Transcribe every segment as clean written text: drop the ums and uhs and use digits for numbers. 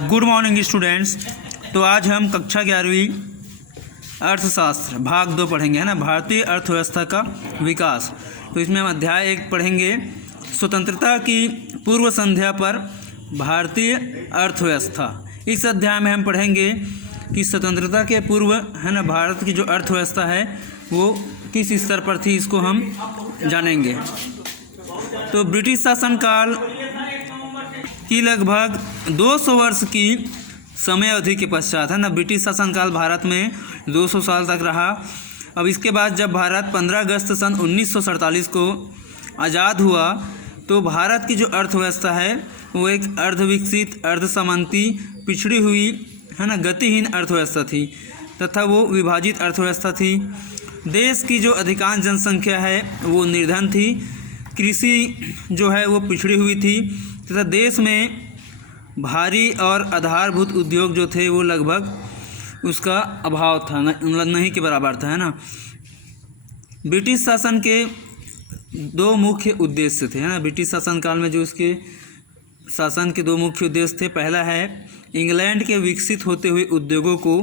Good morning students. तो आज हम कक्षा 11वीं अर्थशास्त्र भाग 2 पढ़ेंगे, है ना, भारतीय अर्थव्यवस्था का विकास। तो इसमें हम अध्याय 1 पढ़ेंगे, स्वतंत्रता की पूर्व संध्या पर भारतीय अर्थव्यवस्था। इस अध्याय में हम पढ़ेंगे कि स्वतंत्रता के पूर्व, है ना, भारत की जो अर्थव्यवस्था है वो किस स्तर पर थी, इसको हम जानेंगे। तो ब्रिटिश शासनकाल की लगभग 200 वर्ष की समय अवधि के पश्चात, है ना, ब्रिटिश शासनकाल भारत में 200 साल तक रहा। अब इसके बाद जब भारत 15 अगस्त सन 1947 को आज़ाद हुआ तो भारत की जो अर्थव्यवस्था है वो एक अर्धविकसित, अर्धसामंती, पिछड़ी हुई, है ना, गतिहीन अर्थव्यवस्था थी तथा वो विभाजित अर्थव्यवस्था थी। देश की जो अधिकांश जनसंख्या है वो निर्धन थी, कृषि जो है वो पिछड़ी हुई थी तथा देश में भारी और आधारभूत उद्योग जो थे वो लगभग उसका अभाव था, नहीं के बराबर था, है ना। ब्रिटिश शासन के 2 मुख्य उद्देश्य थे, है ना, ब्रिटिश शासनकाल में जो इसके शासन के 2 मुख्य उद्देश्य थे। पहला है इंग्लैंड के विकसित होते हुए उद्योगों को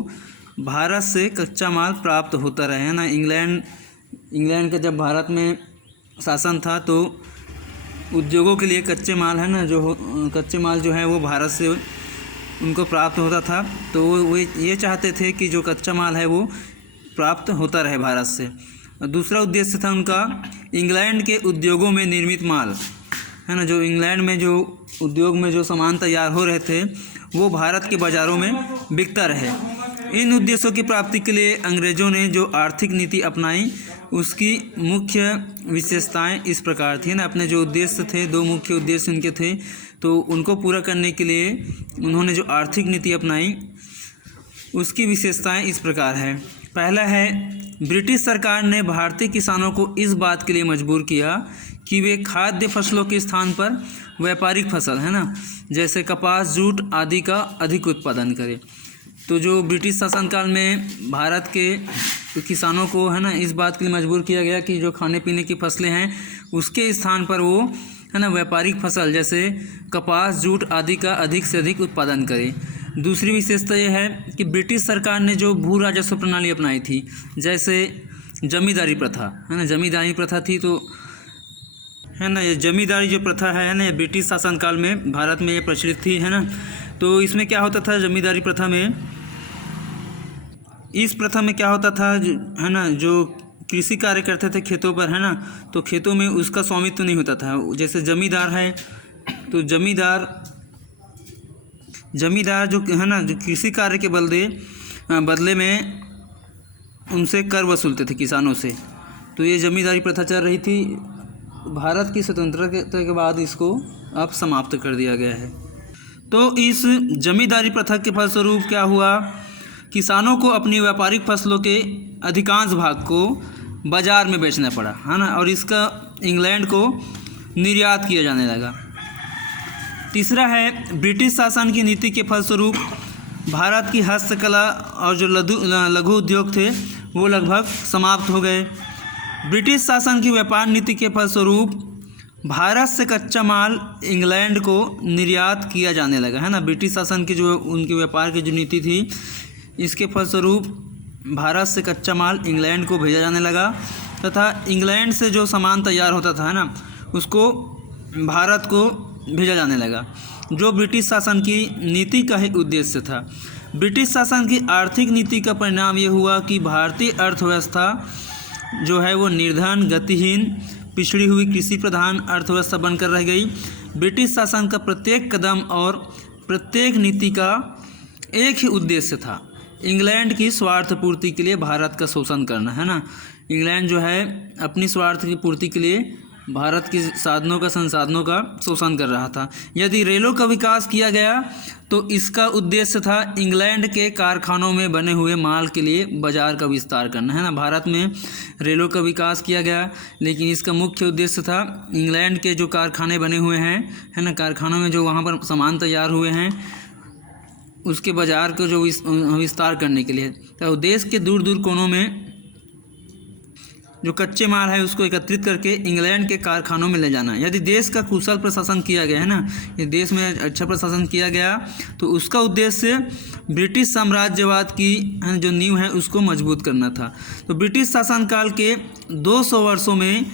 भारत से कच्चा माल प्राप्त होता रहे, है ना। इंग्लैंड का जब भारत में शासन था तो उद्योगों के लिए कच्चे माल, है ना, कच्चे माल जो है वो भारत से उनको प्राप्त होता था। तो वो ये चाहते थे कि जो कच्चा माल है वो प्राप्त होता रहे भारत से। दूसरा उद्देश्य था उनका इंग्लैंड के उद्योगों में निर्मित माल, है ना, जो इंग्लैंड में जो उद्योग में जो सामान तैयार हो रहे थे वो भारत के बाज़ारों में बिकता रहे। इन उद्देश्यों की प्राप्ति के लिए अंग्रेज़ों ने जो आर्थिक नीति अपनाई उसकी मुख्य विशेषताएं इस प्रकार थी, ना। अपने जो उद्देश्य थे, 2 मुख्य उद्देश्य उनके थे, तो उनको पूरा करने के लिए उन्होंने जो आर्थिक नीति अपनाई उसकी विशेषताएं इस प्रकार है। पहला है, ब्रिटिश सरकार ने भारतीय किसानों को इस बात के लिए मजबूर किया कि वे खाद्य फसलों के स्थान पर व्यापारिक फसल, है ना, जैसे कपास, जूट आदि का अधिक उत्पादन करें। तो जो ब्रिटिश शासनकाल में भारत के किसानों को, है ना, इस बात के लिए मजबूर किया गया कि जो खाने पीने की फसलें हैं उसके स्थान पर वो, है ना, व्यापारिक फसल जैसे कपास, जूट आदि का अधिक से अधिक उत्पादन करें। दूसरी विशेषता यह है कि ब्रिटिश सरकार ने जो भू राजस्व प्रणाली अपनाई थी, जैसे जमींदारी प्रथा, है ना, जमींदारी प्रथा थी, तो है ना, ये जमींदारी जो प्रथा है ना, ये ब्रिटिश शासनकाल में भारत में ये प्रचलित थी, है ना। तो इसमें क्या होता था, जमींदारी प्रथा में, इस प्रथा में क्या होता था, है ना, जो कृषि कार्य करते थे खेतों पर, है ना, तो खेतों में उसका स्वामित्व नहीं होता था। जैसे जमींदार है तो जमींदार जो, है ना, जो कृषि कार्य के बदले में उनसे कर वसूलते थे किसानों से। तो ये जमींदारी प्रथा चल रही थी। भारत की स्वतंत्रता के बाद इसको अब समाप्त कर दिया गया है। तो इस जमींदारी प्रथा के फलस्वरूप क्या हुआ, किसानों को अपनी व्यापारिक फसलों के अधिकांश भाग को बाज़ार में बेचना पड़ा, है ना, और इसका इंग्लैंड को निर्यात किया जाने लगा। तीसरा है, ब्रिटिश शासन की नीति के फलस्वरूप भारत की हस्तकला और जो लघु उद्योग थे वो लगभग समाप्त हो गए। ब्रिटिश शासन की व्यापार नीति के फलस्वरूप भारत से कच्चा माल इंग्लैंड को निर्यात किया जाने लगा, है ना। ब्रिटिश शासन की जो उनकी व्यापार की जो नीति थी, इसके फलस्वरूप भारत से कच्चा माल इंग्लैंड को भेजा जाने लगा तथा इंग्लैंड से जो सामान तैयार होता था, है ना, उसको भारत को भेजा जाने लगा, जो ब्रिटिश शासन की नीति का ही उद्देश्य था। ब्रिटिश शासन की आर्थिक नीति का परिणाम ये हुआ कि भारतीय अर्थव्यवस्था जो है वो निर्धन, गतिहीन, पिछड़ी हुई कृषि प्रधान अर्थव्यवस्था बनकर रह गई। ब्रिटिश शासन का प्रत्येक कदम और प्रत्येक नीति का एक ही उद्देश्य था, इंग्लैंड की स्वार्थ पूर्ति के लिए भारत का शोषण करना, है ना। इंग्लैंड जो है अपनी स्वार्थ की पूर्ति के लिए भारत की संसाधनों का शोषण कर रहा था। यदि रेलों का विकास किया गया तो इसका उद्देश्य था इंग्लैंड के कारखानों में बने हुए माल के लिए बाज़ार का विस्तार करना, है ना। भारत में रेलों का विकास किया गया लेकिन इसका मुख्य उद्देश्य था इंग्लैंड के जो कारखाने बने हुए हैं, है ना, कारखानों में जो वहाँ पर सामान तैयार हुए हैं उसके बाज़ार को जो विस्तार करने के लिए। तो देश के दूर दूर कोनों में जो कच्चे माल है उसको एकत्रित करके इंग्लैंड के कारखानों में ले जाना। यदि देश का कुशल प्रशासन किया गया है ना, ये देश में अच्छा प्रशासन किया गया तो उसका उद्देश्य ब्रिटिश साम्राज्यवाद की जो नींव है उसको मजबूत करना था। तो ब्रिटिश शासनकाल के 200 वर्षों में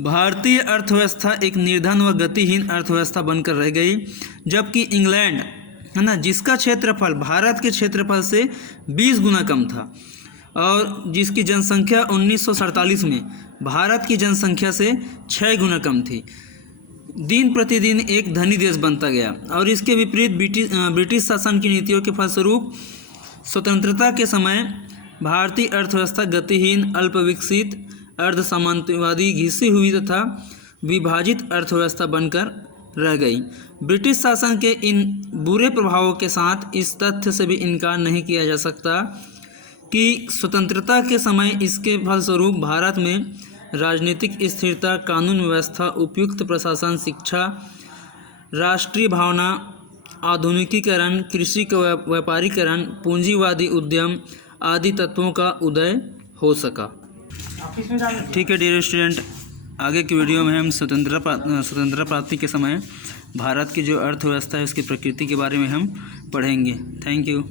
भारतीय अर्थव्यवस्था एक निर्धन व गतिहीन अर्थव्यवस्था बनकर रह गई, जबकि इंग्लैंड है ना, जिसका क्षेत्रफल भारत के क्षेत्रफल से 20 गुना कम था और जिसकी जनसंख्या 1947 में भारत की जनसंख्या से 6 गुना कम थी, दिन प्रतिदिन एक धनी देश बनता गया। और इसके विपरीत ब्रिटिश शासन की नीतियों के फलस्वरूप स्वतंत्रता के समय भारतीय अर्थव्यवस्था गतिहीन, अल्पविकसित, अर्धसामंतवादी, घिसी हुई तथा विभाजित अर्थव्यवस्था बनकर रह गई। ब्रिटिश शासन के इन बुरे प्रभावों के साथ इस तथ्य से भी इनकार नहीं किया जा सकता कि स्वतंत्रता के समय इसके फलस्वरूप भारत में राजनीतिक स्थिरता, कानून व्यवस्था, उपयुक्त प्रशासन, शिक्षा, राष्ट्रीय भावना, आधुनिकीकरण, कृषि का व्यापारीकरण, पूंजीवादी उद्यम आदि तत्वों का उदय हो सका। ठीक है डियर स्टूडेंट, आगे की वीडियो में हम स्वतंत्रता प्राप्ति के समय भारत की जो अर्थव्यवस्था है उसकी प्रकृति के बारे में हम पढ़ेंगे। Thank you.